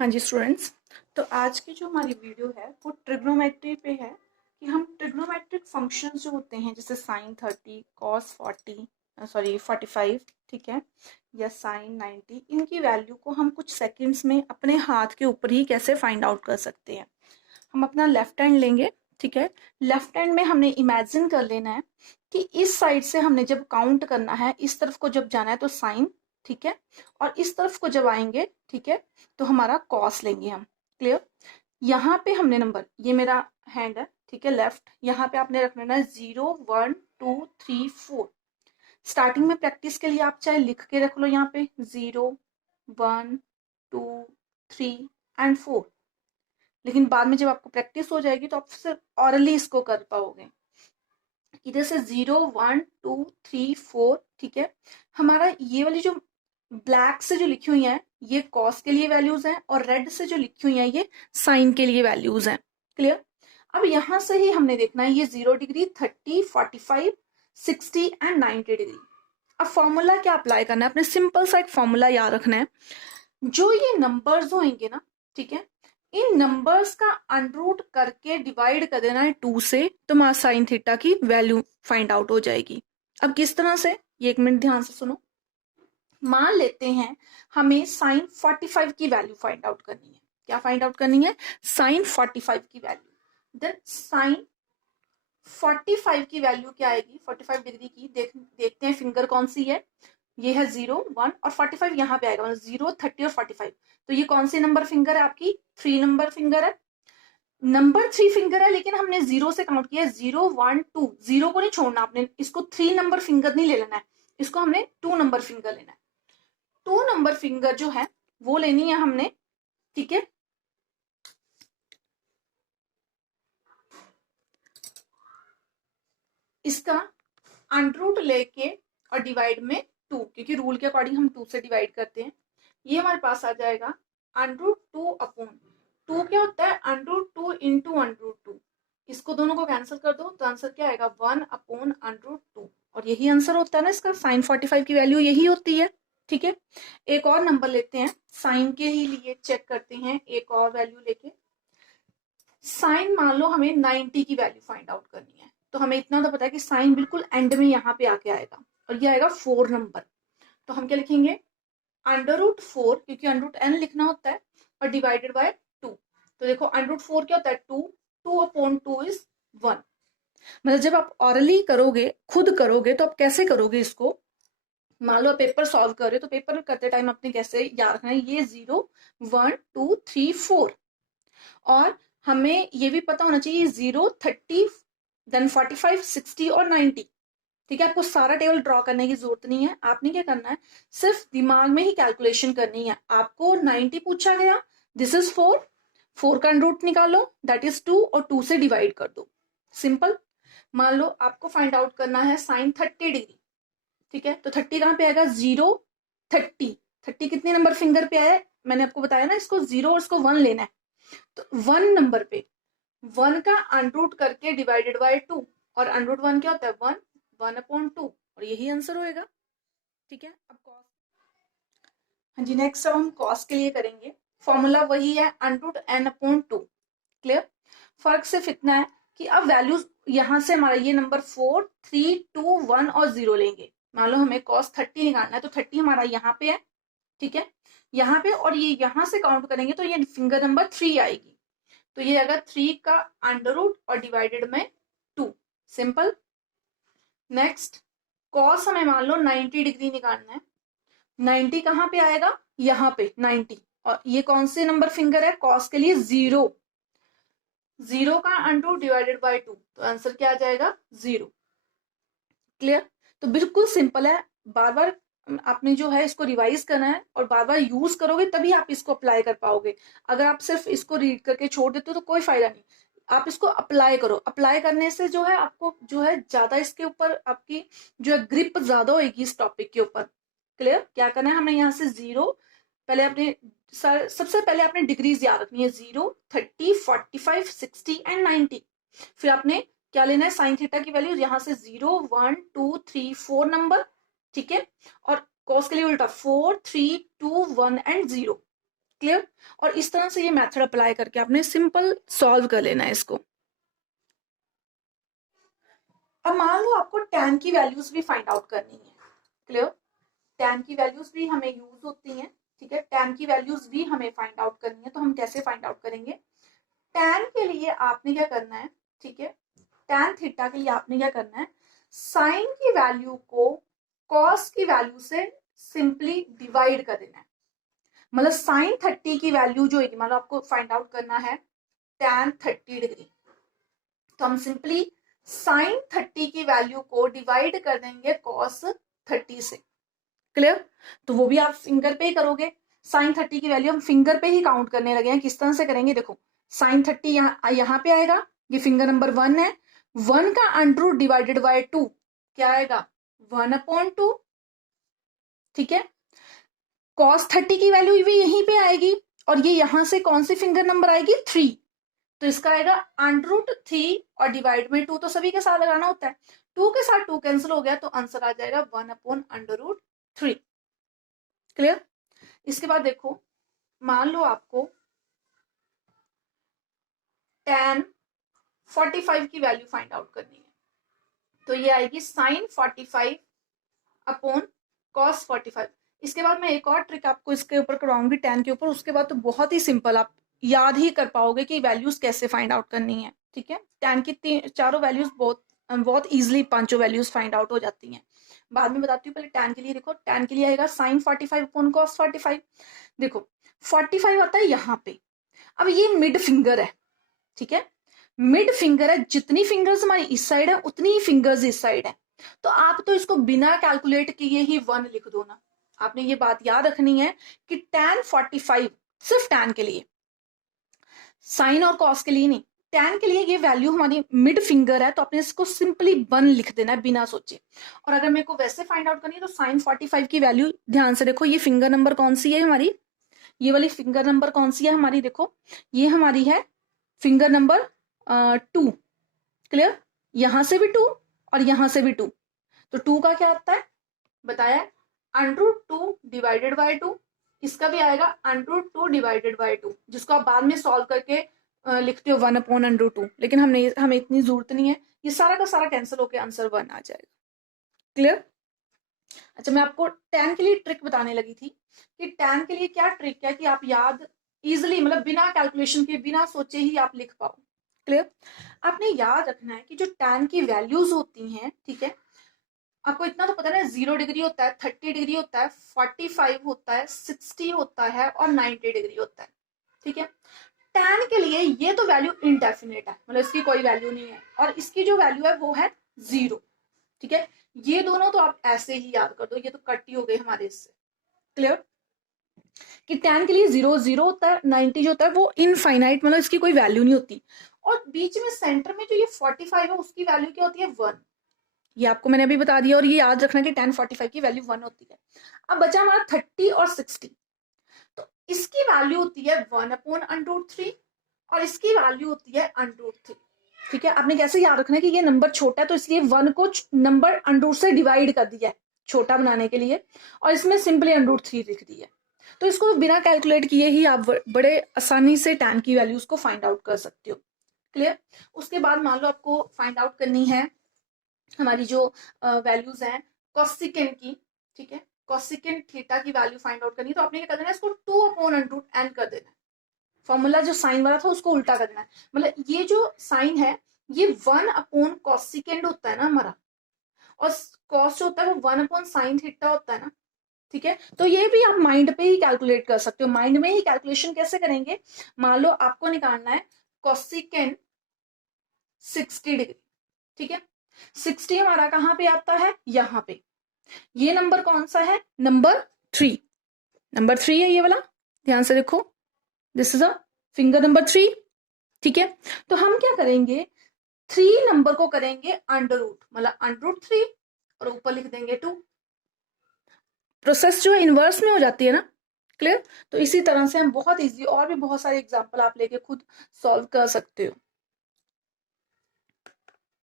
हाँ जी स्टूडेंट्स, तो आज की जो हमारी वीडियो है वो ट्रिग्नोमेट्री पे है कि हम ट्रिग्नोमेट्रिक फंक्शंस जो होते हैं जैसे साइन 30, कॉस 40, सॉरी 45, ठीक है, या साइन 90, इनकी वैल्यू को हम कुछ सेकंड्स में अपने हाथ के ऊपर ही कैसे फाइंड आउट कर सकते हैं। हम अपना लेफ्ट हैंड लेंगे, ठीक है। लेफ्ट हैंड में हमने इमेजिन कर लेना है कि इस साइड से हमने जब काउंट करना है, इस तरफ को जब जाना है तो साइन, ठीक है, और इस तरफ को जब आएंगे, ठीक है, तो हमारा कॉस लेंगे हम। क्लियर। यहाँ पे हमने नंबर, ये मेरा हैंड है, ठीक है, लेफ्ट, यहाँ पे आपने रख लेना है 0 1 2 3 4। स्टार्टिंग में प्रैक्टिस के लिए आप चाहे लिख के रख लो यहाँ पे 0 1 2 3 एंड 4, लेकिन बाद में जब आपको प्रैक्टिस हो जाएगी तो आप सिर्फ ऑरली इसको कर पाओगे। इधर से 0 1 2 3 4, ठीक है। हमारा ये वाली जो ब्लैक से जो लिखी हुई है ये कॉस के लिए वैल्यूज हैं, और रेड से जो लिखी हुई है ये साइन के लिए वैल्यूज हैं। क्लियर। अब यहां से ही हमने देखना है ये 0 डिग्री, 30, 45, 60 एंड 90 डिग्री। अब फॉर्मूला क्या अप्लाई करना है, अपने सिंपल सा एक फॉर्मूला याद रखना है। जो ये नंबर्स होंगे ना, ठीक है, इन नंबर्स का अनरूट करके डिवाइड कर देना है 2 से, तो हमारा साइन थीटा की वैल्यू फाइंड आउट हो जाएगी। अब किस तरह से, ये एक मिनट ध्यान से सुनो। मान लेते हैं हमें साइन 45 की वैल्यू फाइंड आउट करनी है। क्या फाइंड आउट करनी है? साइन 45 की वैल्यू। देन साइन 45 की वैल्यू क्या आएगी? 45 डिग्री की देखते हैं फिंगर कौन सी है। ये है 0 1 और 45 यहाँ पे आएगा, मतलब 0 30 और 45। तो ये कौन सी नंबर फिंगर है आपकी? 3 नंबर फिंगर है। नंबर 3 फिंगर है, लेकिन हमने 0 से काउंट किया 0 1 2। 0 को नहीं छोड़ना आपने, इसको 3 नंबर फिंगर नहीं ले लेना है, इसको हमने 2 नंबर फिंगर लेना है। 2 नंबर फिंगर जो है वो लेनी है हमने, ठीक है। इसका अंडरूट लेके और डिवाइड में 2, क्योंकि रूल के अकॉर्डिंग हम 2 से डिवाइड करते हैं। ये हमारे पास आ जाएगा अंडरूट 2 अपॉन 2। क्या होता है? Under root 2 into under root 2। इसको दोनों को कैंसिल कर दो तो आंसर क्या आएगा? 1 अपॉन अंडरूट 2। और यही आंसर होता है ना इसका। साइन 45 की वैल्यू यही होती है, ठीक है। एक और नंबर लेते हैं, साइन के ही लिए चेक करते हैं एक और वैल्यू लेके। साइन मान लो हमें 90 की वैल्यू फाइंड आउट करनी है, तो हमें इतना तो पता है कि साइन बिल्कुल एंड में यहाँ पे आके आएगा, और ये आएगा 4 नंबर। तो हम क्या लिखेंगे? अंडर रूट 4, क्योंकि अंडर रूट एन लिखना होता है, और डिवाइडेड बाय 2। तो देखो अंडर रूट 4 क्या होता है? 2। 2 अपॉन 2 इज 1। मतलब जब आप ऑरली करोगे, खुद करोगे, तो आप कैसे करोगे इसको? मान लो पेपर सॉल्व कर रहे हो, तो पेपर करते टाइम आपने कैसे याद रखना है? ये 0 1 2 3 4, और हमें ये भी पता होना चाहिए 0 30 देन 45 60 और 90, ठीक है। आपको सारा टेबल ड्रॉ करने की जरूरत नहीं है। आपने क्या करना है, सिर्फ दिमाग में ही कैलकुलेशन करनी है। आपको 90 पूछा गया, दिस इज 4, 4 का रूट निकालो, दैट इज 2, और 2 से डिवाइड कर दो। सिंपल। मान लो आपको फाइंड आउट करना है साइन 30 डिग्री, ठीक है, तो 30 कहां पे आएगा? 0 30। 30 कितने नंबर फिंगर पे आया? मैंने आपको बताया ना, इसको 0 और इसको 1 लेना है। तो 1 नंबर पे 1 का अनरूट करके डिवाइडेड बाय 2, और अनरूट 1 क्या होता है? 1 1 अपॉन 2, और यही आंसर होएगा, ठीक है। अब कॉस, हाँ जी, नेक्स्ट अब हम कॉस के लिए करेंगे। फॉर्मूला वही है, अनरूट एन अपॉन 2। क्लियर। फर्क सिर्फ इतना है कि अब वैल्यूज यहां से हमारा ये नंबर 4 3 2 1 और 0 लेंगे। मान लो हमें कॉस 30 निकालना है, तो 30 हमारा यहाँ पे है, ठीक है, यहाँ पे, और ये यहां से काउंट करेंगे तो ये फिंगर नंबर 3 आएगी। तो ये अगर 3 का अंडर रूट और डिवाइडेड में 2। सिंपल। नेक्स्ट, कॉस हमें मान लो 90 डिग्री निकालना है। 90 कहां पे आएगा? यहाँ पे 90, और ये कौन से नंबर फिंगर है कॉस के लिए? 0। 0 का अंडर रूट डिवाइडेड बाय 2, तो आंसर क्या आ जाएगा? 0। क्लियर। तो बिल्कुल सिंपल है। बार बार आपने जो है इसको रिवाइज करना है, और बार बार यूज करोगे तभी आप इसको अप्लाई कर पाओगे। अगर आप सिर्फ इसको रीड करके छोड़ देते हो तो कोई फायदा नहीं। आप इसको अप्लाई करो। अप्लाई करने से जो है आपको जो है ज्यादा इसके ऊपर आपकी जो है ग्रिप ज्यादा होगी इस टॉपिक के ऊपर। क्लियर। क्या करना है हमें? यहाँ से 0, पहले आपने सबसे पहले आपने डिग्रीज याद रखनी है, 0 30 45 60 एंड 90। फिर आपने क्या लेना है? साइन थीटा की वैल्यू, यहां से 0 1 2 3 4 नंबर, ठीक है, और कॉस के लिए उल्टा 4 3 2 1 एंड 0। क्लियर। और इस तरह से ये मेथड अप्लाई करके आपने सिंपल सॉल्व कर लेना है इसको। अब मान लो आपको tan की वैल्यूज भी फाइंड आउट करनी है। क्लियर। tan की वैल्यूज भी हमें यूज होती हैं, ठीक है। tan की वैल्यूज भी हमें फाइंड आउट करनी है, तो हम कैसे फाइंड आउट करेंगे? tan के लिए आपने क्या करना है, ठीक है, tan थीटा के लिए आपने क्या करना है, साइन की वैल्यू को कॉस की वैल्यू से सिंपली डिवाइड कर देना है। मतलब साइन 30 की वैल्यू जो है, मतलब आपको फाइंड आउट करना है tan 30 डिग्री, तो हम सिंपली साइन 30 की वैल्यू को डिवाइड कर देंगे कॉस 30 से। क्लियर। तो वो भी आप फिंगर पे ही करोगे। साइन 30 की वैल्यू हम फिंगर पे ही काउंट करने लगे हैं। किस तरह से करेंगे, देखो साइन 30 यहाँ पे आएगा, ये फिंगर नंबर 1 है, 1 का अंडर डिवाइडेड बाय 2 क्या आएगा, 1/2, ठीक है। कॉस 30 की वैल्यू भी यहीं पे आएगी, और ये यहां से कौन सी फिंगर नंबर आएगी, 3, तो इसका आएगा √3 और डिवाइड में 2, तो सभी के साथ लगाना होता है। 2 के साथ 2 कैंसिल हो गया, तो आंसर आ जाएगा 1/√3। क्लियर। इसके बाद देखो, मान लो आपको tan 45 की वैल्यू फाइंड आउट करनी है, तो ये आएगी साइन 45 अपॉन कॉस 45। इसके बाद मैं एक और ट्रिक आपको इसके ऊपर करवाऊंगी tan के ऊपर, उसके बाद तो बहुत ही सिंपल, आप याद ही कर पाओगे कि वैल्यूज कैसे फाइंड आउट करनी है, ठीक है। tan की चारों वैल्यूज बहुत इजिली पांचों वैल्यूज फाइंड आउट हो जाती हैं। बाद में बताती हूँ, पहले tan के लिए देखो, tan के लिए आएगा साइन 45 अपॉन कॉस 45। देखो 45 आता है यहाँ पे, अब ये मिड फिंगर है, ठीक है, मिड फिंगर है, जितनी फिंगर्स हमारी इस साइड है उतनी ही फिंगर्स इस साइड है, तो आप तो इसको बिना कैलकुलेट किए ही 1 लिख दो ना। आपने ये बात याद रखनी है कि tan 45 सिर्फ tan के लिए, साइन और कॉस के लिए नहीं, tan के लिए ये वैल्यू हमारी मिड फिंगर है, तो आपने इसको सिंपली 1 लिख देना है बिना सोचे। और अगर मेरे को वैसे फाइंड आउट करनी है, तो साइन 45 की वैल्यू ध्यान से देखो, ये फिंगर नंबर कौन सी है हमारी, ये वाली फिंगर नंबर कौन सी है हमारी, देखो ये हमारी है फिंगर नंबर 2। क्लियर। यहां से भी 2 और यहां से भी 2, तो 2 का क्या आता है बताया, √2 डिवाइडेड बाय 2। इसका भी आएगा √2 डिवाइडेड बाय 2, जिसको आप बाद में सॉल्व करके लिखते हो 1/√2, लेकिन हमें इतनी जरूरत नहीं है, ये सारा का सारा कैंसिल होकर आंसर 1 आ जाएगा। क्लियर। अच्छा, मैं आपको tan के लिए ट्रिक बताने लगी थी कि tan के लिए क्या ट्रिक है कि आप याद इजिली, मतलब बिना कैलकुलेशन के, बिना सोचे ही आप लिख पाओ। क्लियर। आपने याद रखना है कि जो tan की वैल्यूज होती हैं, ठीक है, आपको इतना तो पता है, 0 डिग्री होता है, 30 डिग्री होता है, 45 होता है, 60 होता है और 90 डिग्री होता है, ठीक है। tan के लिए ये तो वैल्यू इनडेफिनेट है, मतलब इसकी कोई वैल्यू नहीं है, और इसकी जो वैल्यू है वो है 0, ठीक है। ये दोनों तो आप ऐसे ही याद कर दो, ये तो कट ही हो गए हमारे इससे। क्लियर। कि tan के लिए 0 होता है, 90 जो होता है वो इनफाइनाइट, मतलब इसकी कोई वैल्यू नहीं होती, और बीच में सेंटर में जो ये 45 है उसकी वैल्यू क्या होती है, 1। ये आपको मैंने अभी बता दिया, और ये याद रखना कि tan 45 की वैल्यू 1 होती है। अब बचा हमारा 30 और 60, तो इसकी वैल्यू होती है 1/√3 और इसकी वैल्यू होती है √3, ठीक है। आपने कैसे याद रखना है कि ये नंबर छोटा है, तो इसलिए 1 को नंबर अंडर से डिवाइड कर दिया है छोटा बनाने के लिए, और इसमें सिंपली √3 लिख दिया है। तो इसको बिना कैलकुलेट किए ही आप बड़े आसानी से tan की वैल्यूज को फाइंड आउट कर सकते हो। क्लियर। उसके बाद मान लो आपको फाइंड आउट करनी है हमारी जो वैल्यूज हैं कोसिकेंड की, ठीक है, कोसिकेंड थीटा की वैल्यू फाइंड आउट करनी है, तो आपने क्या करना है, इसको 2/√n कर देना है। फॉर्मूला जो साइन वाला था उसको उल्टा कर देना है, मतलब ये जो साइन है ये 1/कोसिकेंड होता है ना हमारा, और कॉस जो होता है वो 1/sin थीटा होता है ना, ठीक है। तो ये भी आप माइंड पे ही कैलकुलेट कर सकते हो। माइंड में ही कैलकुलेशन कैसे करेंगे, मान लो आपको निकालना है कोसिकेंड 60 डिग्री, ठीक है। 60 हमारा कहां पे आता है, यहां पे, ये नंबर कौन सा है, नंबर 3, नंबर 3 है ये वाला, ध्यान से देखो, this is a finger number 3, ठीक है। तो हम क्या करेंगे, 3 नंबर को करेंगे अंडर रूट, मतलब √3 और ऊपर लिख देंगे 2। प्रोसेस जो है इनवर्स में हो जाती है ना। क्लियर। तो इसी तरह से हम बहुत इजी, और भी बहुत सारे एग्जांपल आप लेके खुद सॉल्व कर सकते हो।